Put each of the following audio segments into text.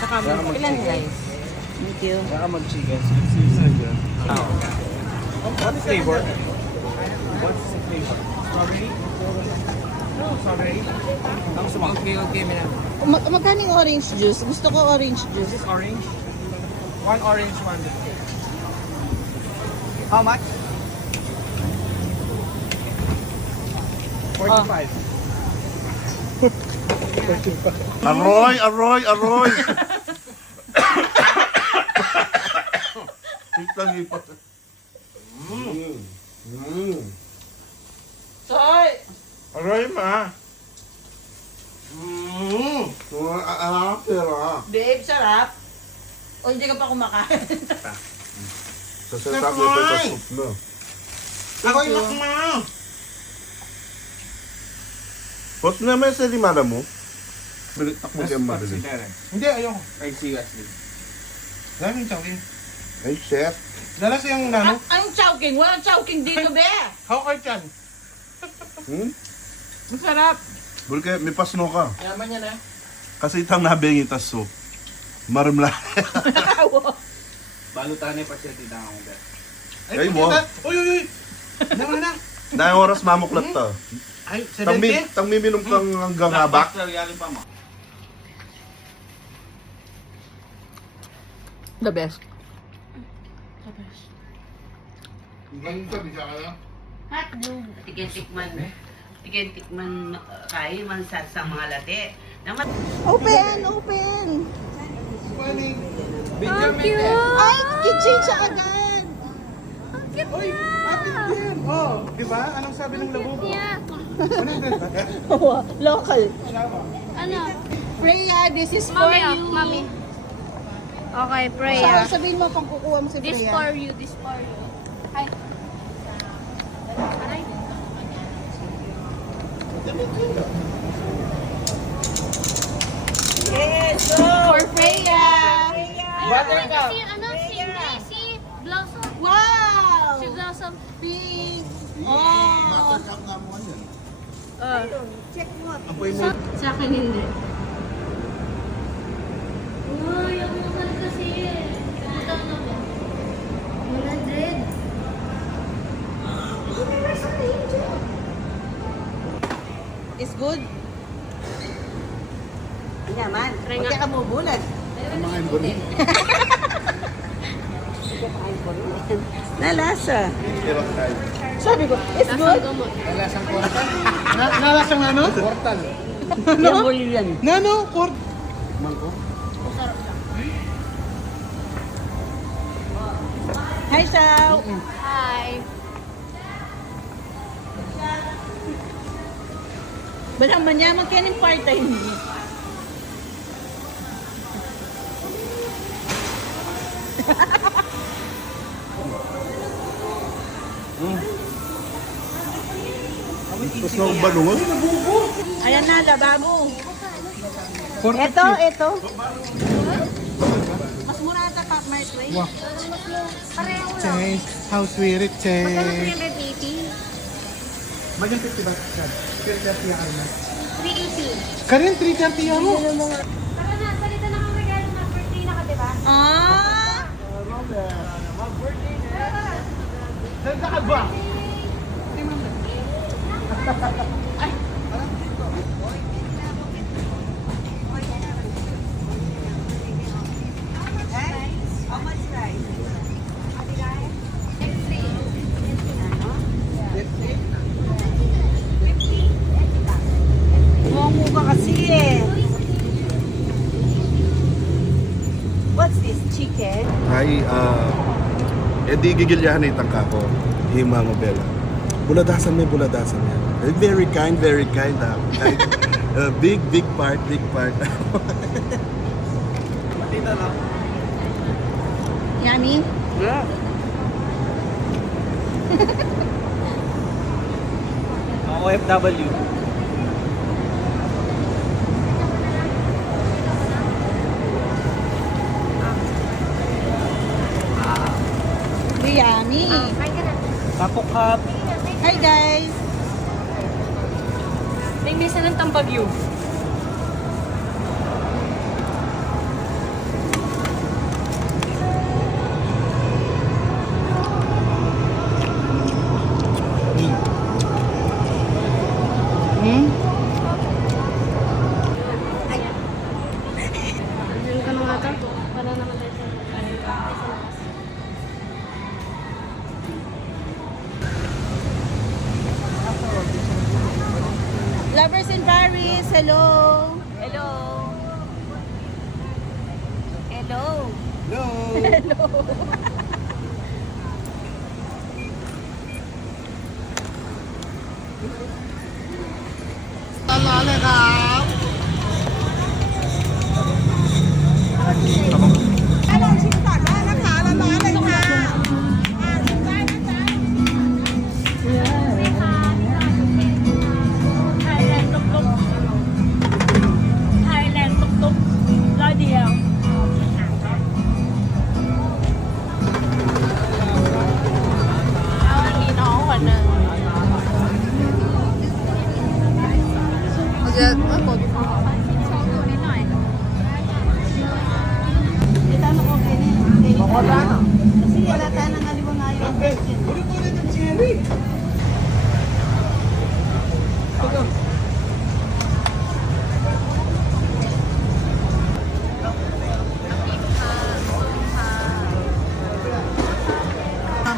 Saka ilan guys? Thank you. Saka mag-chicken. What flavor? What's the flavor? Strawberry? No, strawberry. Ang sumang. Okay, ma'am. Magkano yung orange juice? Gusto ko orange Is juice. this orange? One orange, one biscuit. How much? 45. Aroy, aroy, aroy. Hipat. Soy! Aroy ma. Alam pero Babe, sarap. O hindi ka pa kumakain. Kasi sabi ko sa soup no. Ako'y nakma. Ba't naman sa limana mo? Bilik takbo siya mabili. Hindi, ayoko. Ay, sigas din. Daming chowking. Ay, chef. Dalas yung nano. Anong chowking? Walang chowking dito, be! How kayo chan? Masarap. Bulke, may pasno ka. Yaman yan Kasi itang nabing itas soup. Marumla. Balutanay pa siya tita ako ba? Ay, mo. Uy! Naman na. Dahil oras mamuklat to. Ay, 70? Tang miminom kang hanggang habak. The best. Hotdog. Tikin-tikman kayo man sa mga late. Naman Open! Open! Ay, kitchen siya agad! Uy, atin din. Oh, di ba? Anong sabi ng labubo? Local. Ano? Freya, this is for Mami, you. mami. Okay, So, Freya. sabihin mo pang kukuha mo si This Freya. for you, this for you. Ay. Aray. Yes, so, For Freya. Butter Ay, ka. si, ano, si Blossom. wow! Si Blossom. Pink! Oh! Check mo. Sa akin hindi. Uy, ang mahal kasi eh. Pumunta na ba? 100. Is good? Ano naman? Try Huwag nga. ka mabulat. Nalasa. Sabi ko, it's Lasang good. gamot. Nalasang portal. Nalasang ano? Portal. Yung yan. Nano? Mangko? Hi, Sao. Hi. Balang manyaman kaya ng part-time niya. Tapos na akong balungan. Ayan na, lababo. 40. Ito. Mas mura ata pa, Mark Way. Wow. Pareho lang. Che, how sweet it, Che. Magkano 380? Magyan 50 ba? 330 yan na. 380. Karin, 330 yan mo. Tara na, salita na kang regalo na birthday na ka, diba? Ah! Ganda ka ba? Mongo ka kasi eh. What's this? Chicken? Ay, edi gigilyahan na itang kako. Hima mo, Bella. Buladasan mo, buladasan niya. Very kind, kind. Big part. Matita na. Yummy? Yeah. OFW. Yummy. Kain ka na. Tapo cup. Hi guys. May mesa ng tambagyo. yellow. Thailand ตุ๊กๆ Thailand ตุ๊กๆ100 เดียว เอาอันนี้น้องก่อนนะเราจะไม่หมดโชว์ตัวนิดหน่อยkita mo okay na kasi wala tayo ng alimangayo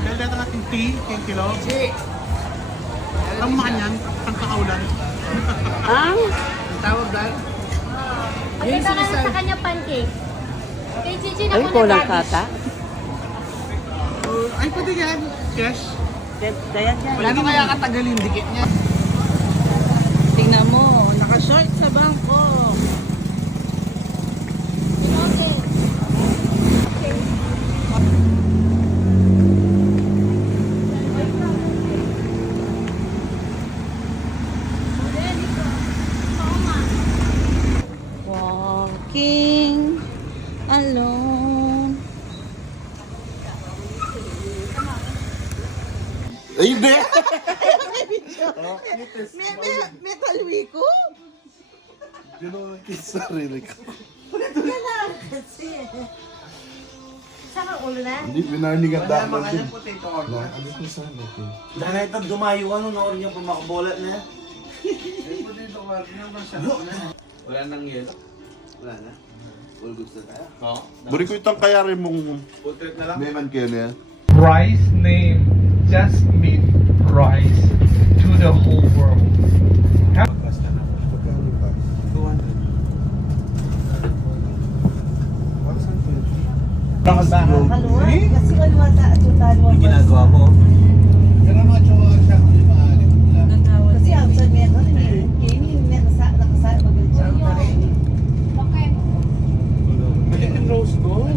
Dala natin tea, 10 kilo. Ang mga yan, ang kakaulan. Ang tawag lang? Ate, baka sa kanya pancake. Kay Gigi na Ay, muna kulang garnish. kata. Ay, pwede yan. Cash. Kaya dyan. Wala na kaya katagalin dikit niya. tingnan mo naka-short sa bangko Okay. walking alone Ay, hindi! may talwi ko Ginawin sa sarili ko. Saan ang ulo na? Hindi, binarning at dapat. Mga potato or Na, ano ko sa akin? Dahil ito dumayo ano na orin yung pumakabolat na yan. potato or Wala nang yelo. Wala na. All goods na tayo. Oo. Buri ko itong kaya rin mong Full trip na lang. neman kaya niya. Rice name just mean rice to the whole world. Pagkano ba? 200. kasi kalwata at Yung ginagawa mo. kasi outside meron gaming nakasa magandang Okay. Balik ng rose gold.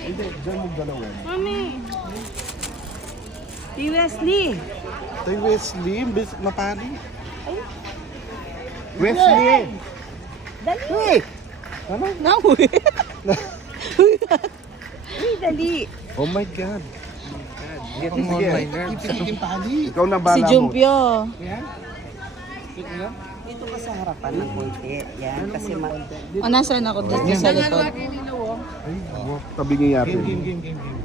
Hindi, dyan yung dalawin. Mami si Wesley Tay Wesley, mapari. Wesley! dali Hey! nawi dali Oh my God. Get more my nerves. Ikaw na bala si mo. Jumpio Dito ka sa harapan ng konti. Yan, kasi nasaan ako dito sa likod Tabingi natin.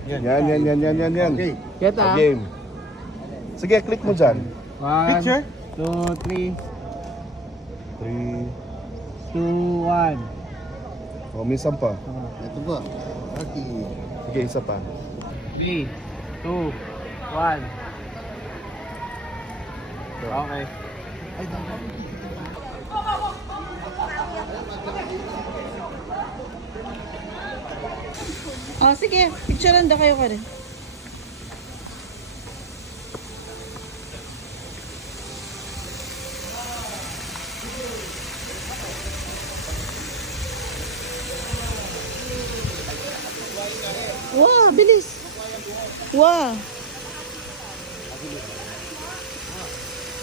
Yan. Get up. Game. Sige, click mo dyan. Picture? 2, 3, 3. 2, 1. O, minsan pa. Ito ba? Sige, isa pa. 3, 2, 1. Okay. oh sige picturean daw kayo ka rin wow bilis wow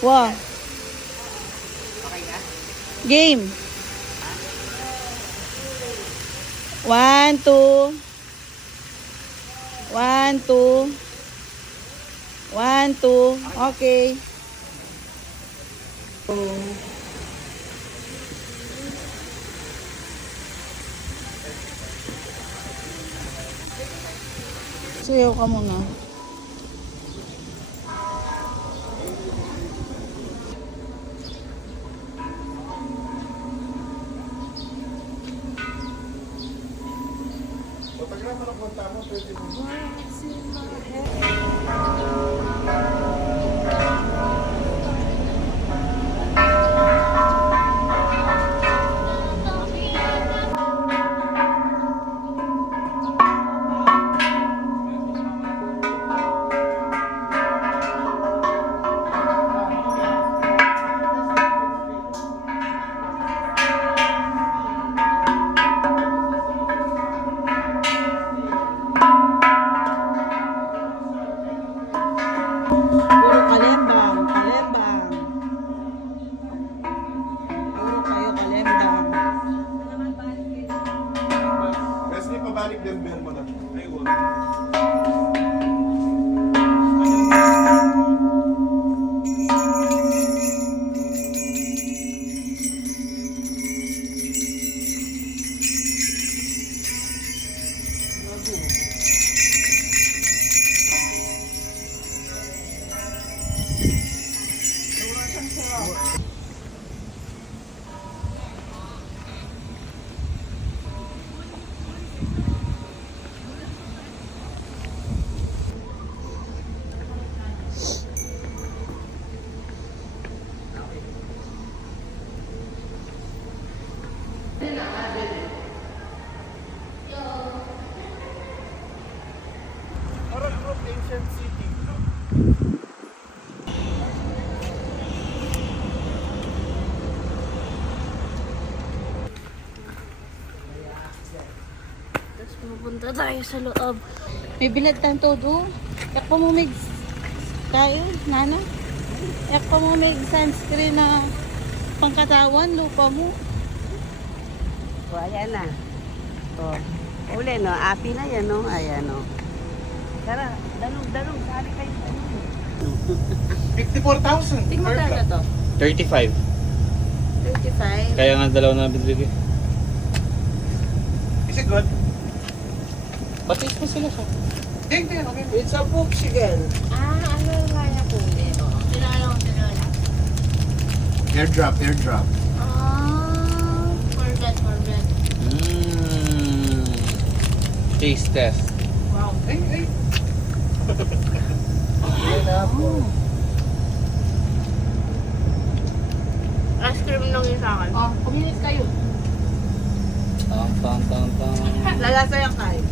wow game 1, 2 1, 2 1, 2 okay sayaw ka muna Puro kalembang, kalembang. Puro kayo kalembang. Wesley, pabalik din beer mo na. Ay, wag. Parang group ancient city. Tapos pupunta tayo sa loob. May bilad tayong todo. Yak pa mo may tayo, nana. Yak pa mo may sunscreen na pangkatawan, lupa mo. O, ayan na. O, uli, no? Api na yan, no? Ayan, no? Tara, dalong, sali kayo. 54,000. Tingnan mo talaga to. 35. 35. Kaya nga dalawa na binili. Is it good? Patis pa sila siya. Hindi, okay. It's a Portugal. Ano nga niya po ulit? Tinala. Airdrop, airdrop. Forget. Taste test. Wow. Hey. Ice cream lang yung sa akin. Oh, kuminis kayo. Tang. Lalasa yung kayo.